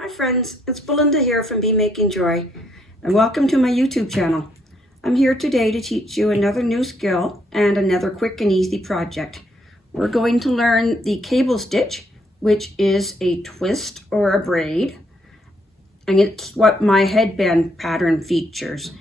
Hi friends, it's Belinda here from Be Making Joy, and welcome to my YouTube channel. I'm here today to teach you another new skill and another quick and easy project. We're going to learn the cable stitch, which is a twist or a braid, and it's what my headband pattern features.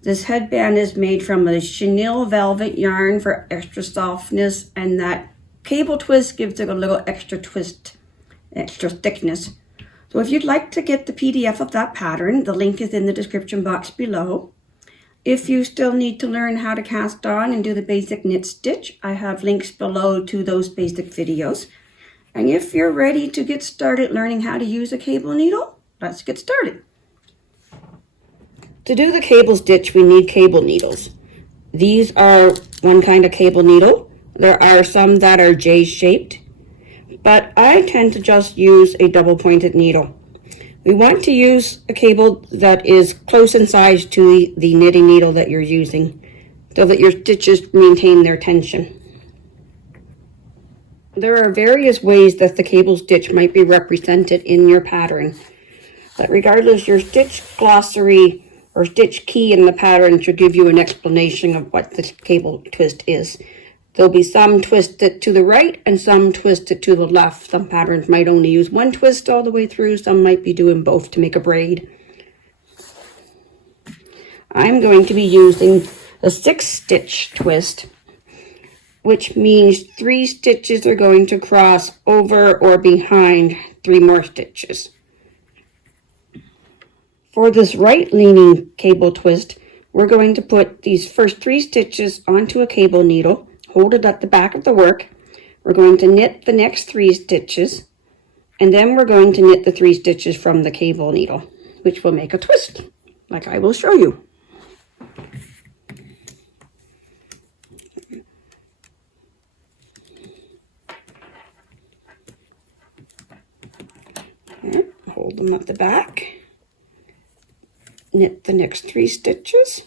This headband is made from a chenille velvet yarn for extra softness, and that cable twist gives it a little extra twist, extra thickness. So if you'd like to get the PDF of that pattern, the link is in the description box below. If you still need to learn how to cast on and do the basic knit stitch, I have links below to those basic videos. And if you're ready to get started learning how to use a cable needle, let's get started. To do the cable stitch, we need cable needles. These are one kind of cable needle. There are some that are J-shaped, but I tend to just use a double-pointed needle. We want to use a cable that is close in size to the knitting needle that you're using, so that your stitches maintain their tension. There are various ways that the cable stitch might be represented in your pattern, but regardless, your stitch glossary or stitch key in the pattern should give you an explanation of what the cable twist is. There'll be some twisted to the right and some twisted to the left. Some patterns might only use one twist all the way through. Some might be doing both to make a braid. I'm going to be using a 6-stitch twist, which means 3 stitches are going to cross over or behind 3 more stitches. For this right-leaning cable twist, we're going to put these first 3 stitches onto a cable needle, hold it at the back of the work. We're going to knit the next 3 stitches, and then we're going to knit the 3 stitches from the cable needle, which will make a twist, like I will show you. Hold them at the back, knit the next 3 stitches,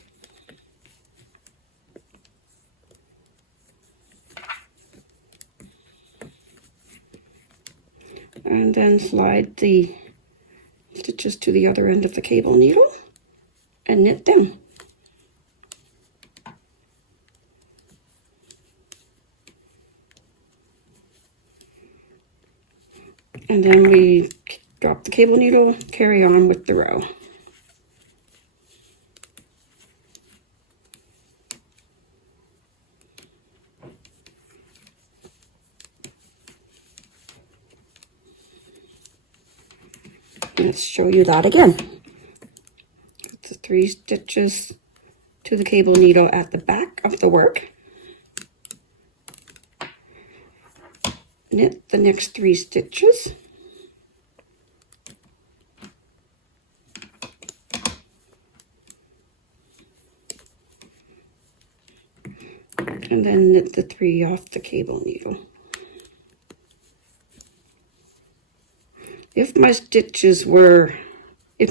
and then slide the stitches to the other end of the cable needle and knit them. And then we drop the cable needle, carry on with the row. Let's show you that again. Put the 3 stitches to the cable needle at the back of the work. Knit the next 3 stitches. And then knit the 3 off the cable needle. If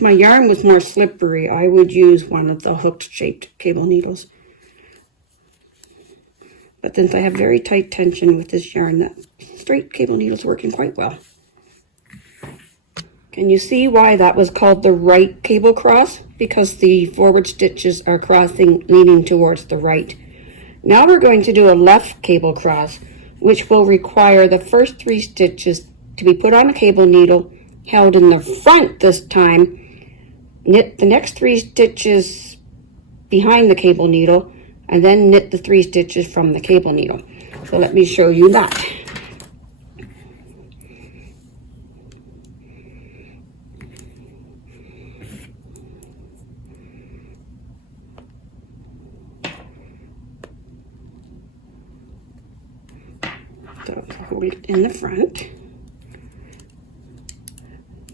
my yarn was more slippery, I would use one of the hooked shaped cable needles. But since I have very tight tension with this yarn, that straight cable needle is working quite well. Can you see why that was called the right cable cross? Because the forward stitches are crossing, leaning towards the right. Now we're going to do a left cable cross, which will require the first 3 stitches to be put on a cable needle, held in the front this time, knit the next 3 stitches behind the cable needle, and then knit the 3 stitches from the cable needle. So let me show you that. So hold it in the front.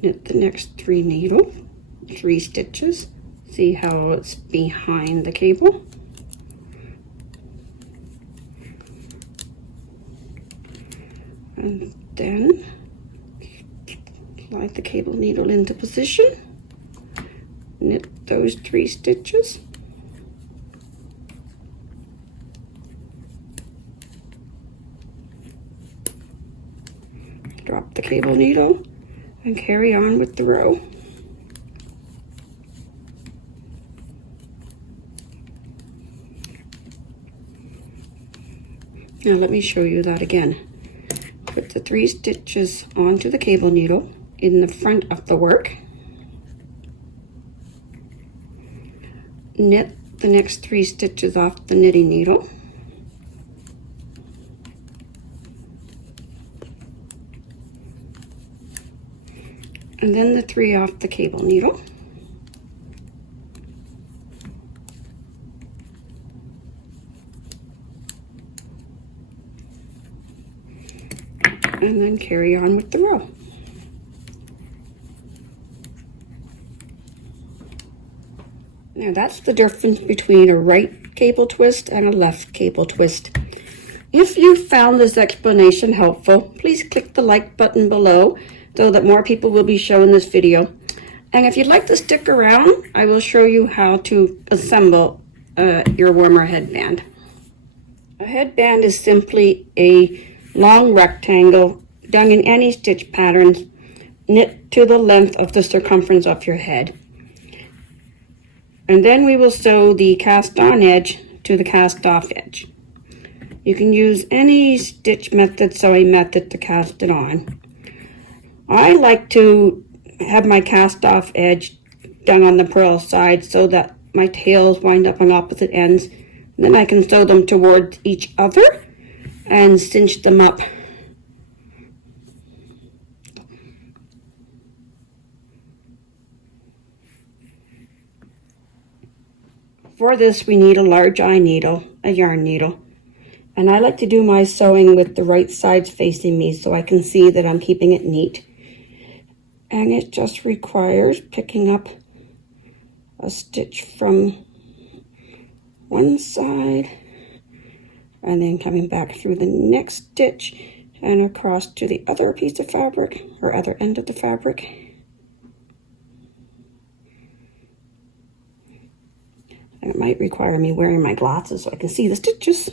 Knit the next 3 stitches. See how it's behind the cable. And then slide the cable needle into position. Knit those 3 stitches. Drop the cable needle and carry on with the row. Now let me show you that again. Put the 3 stitches onto the cable needle in the front of the work. Knit the next 3 stitches off the knitting needle. And then the 3 off the cable needle. And then carry on with the row. Now that's the difference between a right cable twist and a left cable twist. If you found this explanation helpful, please click the like button below so that more people will be shown this video. And if you'd like to stick around, I will show you how to assemble your warmer headband. A headband is simply a long rectangle done in any stitch patterns, knit to the length of the circumference of your head. And then we will sew the cast on edge to the cast off edge. You can use any stitch method, sewing method to cast it on. I like to have my cast off edge done on the purl side so that my tails wind up on opposite ends. And then I can sew them towards each other and cinch them up. For this, we need a large eye needle, a yarn needle. And I like to do my sewing with the right sides facing me so I can see that I'm keeping it neat. And it just requires picking up a stitch from one side and then coming back through the next stitch and across to the other piece of fabric or other end of the fabric. And it might require me wearing my glasses so I can see the stitches.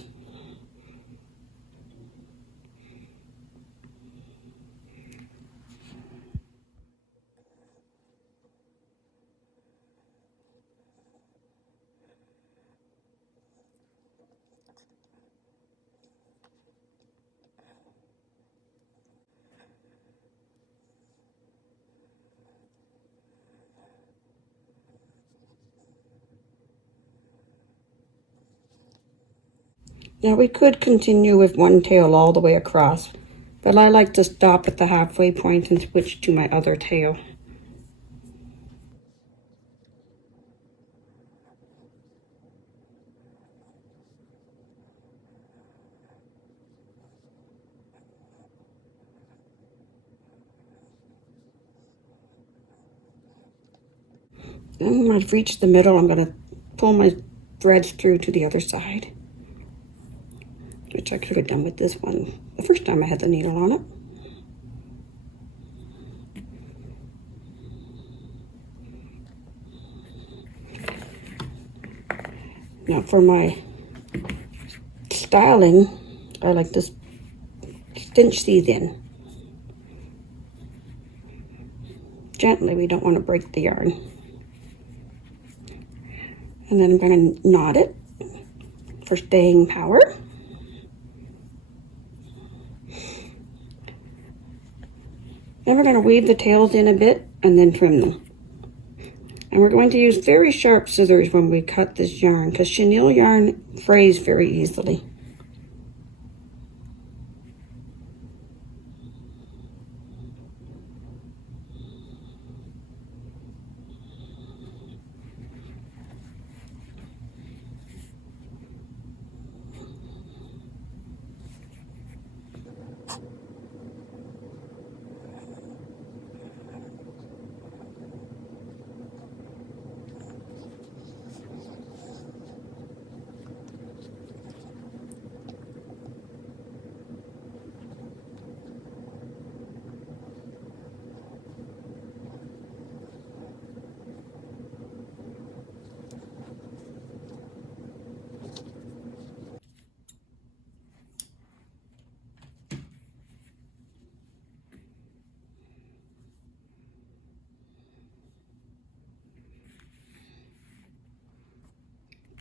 Now we could continue with one tail all the way across, but I like to stop at the halfway point and switch to my other tail. Then when I've reached the middle, I'm going to pull my threads through to the other side, which I could have done with this one the first time I had the needle on it. Now for my styling, I like to cinch these in. Gently, we don't want to break the yarn. And then I'm going to knot it for staying power. Then we're going to weave the tails in a bit and then trim them. And we're going to use very sharp scissors when we cut this yarn because chenille yarn frays very easily.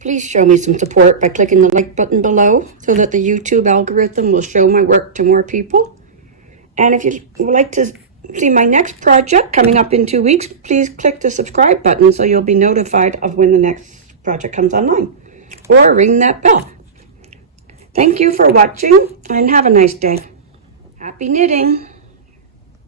Please show me some support by clicking the like button below so that the YouTube algorithm will show my work to more people. And if you would like to see my next project coming up in 2 weeks, please click the subscribe button so you'll be notified of when the next project comes online. Or ring that bell. Thank you for watching and have a nice day. Happy knitting!